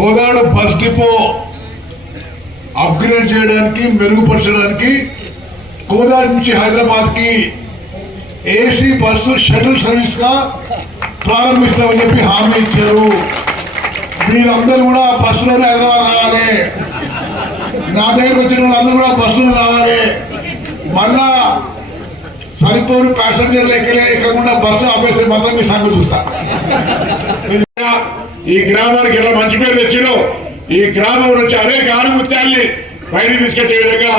Godavari bus depot upgrade చేయడానికి మెరుగుపరచడానికి గోదావరి నుంచి హైదరాబాద్కి ఏసీ బస్సు షటిల్ సర్వీస్గా ప్రారంభిస్తామని చెప్పి హామీ ఇచ్చారు. మీరందరూ కూడా బస్సులోనే హైదరాబాద్ రావాలి. నా దగ్గరకు వచ్చిన వాళ్ళందరూ కూడా బస్సులో రావాలి. మళ్ళా సరిపోరు ప్యాసింజర్లు ఎక్కలే ఎక్కకుండా బస్సు ఆపేస్తే మాత్రం మీ సంగతి చూస్తా. ఈ గ్రామానికి ఎలా మంచి పేరు తెచ్చినో ఈ గ్రామం నుంచి అనేక ఆనుమత్యాల్ని పైన తీసుకెళ్ళే విధంగా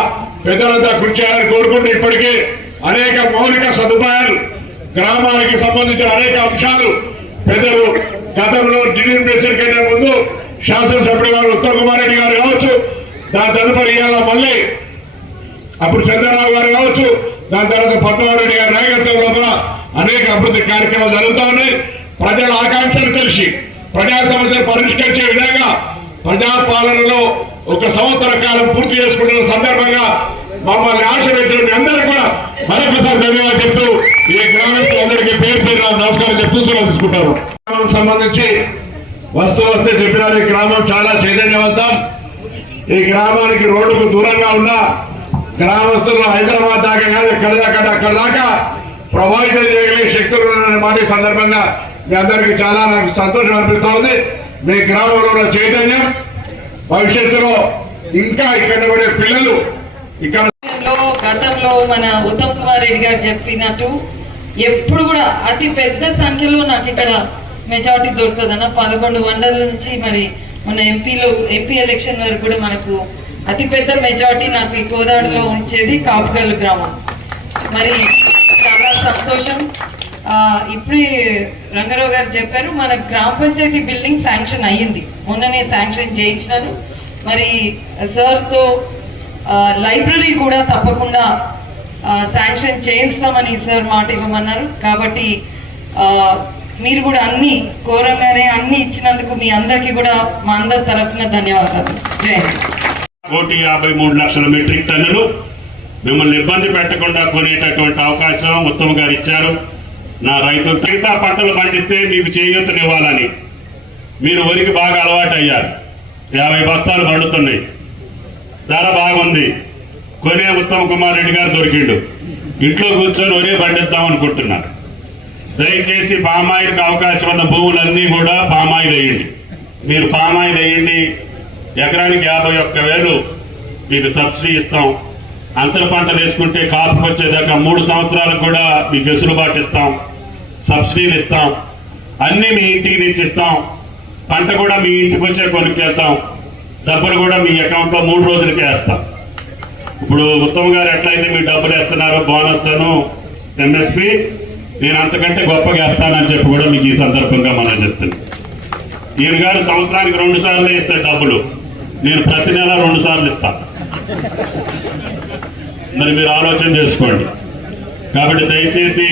పెద్దలంతా కృషి చేయాలని కోరుకుంటూ ఇప్పటికే అనేక మౌలిక సదుపాయాలు గ్రామానికి సంబంధించిన అనేక అంశాలు పెద్దలు గతంలో ఢిల్లీ ప్రెసిడెంట్ కంటే ముందు శాసనసభ్యుడు గారు ఉత్తమ్ కుమార్ రెడ్డి గారు కావచ్చు దాని తదుపరి ఇవాళ మళ్ళీ అప్పుడు చంద్రరావు గారు కావచ్చు దాని తర్వాత పద్మారెడ్డి గారి నాయకత్వంలో అనేక అభివృద్ధి కార్యక్రమాలు జరుగుతూ ఉన్నాయి. ప్రజల ఆకాంక్షలు తెలిసి ప్రజా సమస్యలు పరిష్కరించే విధంగా ప్రజాపాలనలో ఒక సంవత్సర కాలం పూర్తి చేసుకుంటున్న సందర్భంగా మమ్మల్ని ఆశీర్వదించిన మీ అందరూ కూడా మరొకసారి ధన్యవాదాలు చెప్తూ ఈ గ్రామస్తులందరికీ పేరు పేరు నమస్కారం చెప్తూ సెలవు తీసుకుంటారు గ్రామం సంబంధించి వస్తూ వస్తే చెప్పినారు ఈ గ్రామం చాలా చైతన్యవంతం. ఈ గ్రామానికి రోడ్డుకు దూరంగా ఉన్న గ్రామస్తులు హైదరాబాద్ దాకా కాదు ఎక్కడ దాకా అక్కడ దాకా ప్రభావితం చేయగలిగే శక్తులు ఉన్నారనే మాట సందర్భంగా మీ అందరికీ చాలా నాకు సంతోషం అనిపిస్తూ ఉంది మీ గ్రామంలో చైతన్యం భవిష్యత్తులో ఇంకా ఇక్కడ కూడా పిల్లలు ఇక్కడ గతంలో మన ఉత్తమ్ కుమార్ రెడ్డి గారు చెప్పినట్టు ఎప్పుడు కూడా అతి పెద్ద సంఖ్యలో నాకు ఇక్కడ మెజార్టీ దొరుకుతుందన్న. పదకొండు వందల నుంచి మరి మన ఎంపీలో ఎంపీ ఎలక్షన్ వరకు కూడా మనకు అతి పెద్ద నాకు ఈ గోదావరిలో ఉంచేది కాపుగల్లు గ్రామం. మరి చాలా సంతోషం. ఇప్పుడే రంగారావు గారు చెప్పారు మన గ్రామ పంచాయతీ బిల్డింగ్ శాంక్షన్ అయ్యింది. మొన్ననే శాంక్షన్ చేయించినాను. మరి సార్తో లైబ్రరీ కూడా తప్పకుండా శాంక్షన్ చేయిస్తామని సార్ మాట ఇవ్వమన్నారు. కాబట్టి మీరు కూడా అన్ని కోరంగానే అన్ని ఇచ్చినందుకు మీ అందరికీ కూడా మా అందరి తరఫున ధన్యవాదాలు. జై కోటి యాభై మూడు లక్షల మెట్రిక్ టన్నులు మిమ్మల్ని ఇబ్బంది పెట్టకుండా కొనేటటువంటి అవకాశం ఉత్తమ్ గారు ఇచ్చారు. నా రైతులు మిగతా పంటలు పండిస్తే మీకు చేయూతనివ్వాలని. మీరు వరికి బాగా అలవాటు అయ్యారు యాభై బస్తాలు పండుతున్నాయి. ధర బాగుంది. కొనే ఉత్తమ్ కుమార్ రెడ్డి గారు దొరికిండు. ఇంట్లో కూర్చొని ఒరే పండిద్దాం అనుకుంటున్నారు. దయచేసి పామాయిల్కి అవకాశం ఉన్న భూములన్నీ కూడా పామాయిల్ వేయండి. మీరు పామాయిల్ వేయండి. ఎకరానికి యాభై ఒక్క వేలు మీకు సబ్సిడీ ఇస్తాం. అంతర పంటలు వేసుకుంటే కాపుకొచ్చేదాకా మూడు సంవత్సరాలకు కూడా మీకు వెసులుబాటు ఇస్తాం. సబ్సిడీలు ఇస్తాం. అన్నీ మీ ఇంటికి తెచ్చిస్తాం. పంట కూడా మీ ఇంటికి వచ్చే కొనుక్కేస్తాం. డబ్బులు కూడా మీ అకౌంట్లో మూడు రోజులకే వేస్తాం. ఇప్పుడు ఉత్తమ్ గారు ఎట్లయితే మీరు డబ్బులు వేస్తున్నారో బోనస్ అను ఎంఎస్పి నేను అంతకంటే గొప్పగా వేస్తానని చెప్పి కూడా మీకు ఈ సందర్భంగా మనం చేస్తుంది ఈయన గారు సంవత్సరానికి రెండు సార్లు ఇస్తాడు డబ్బులు. నేను ప్రతి నెల రెండు సార్లు ఇస్తాను మరి మీరు ఆలోచన చేసుకోండి. కాబట్టి దయచేసి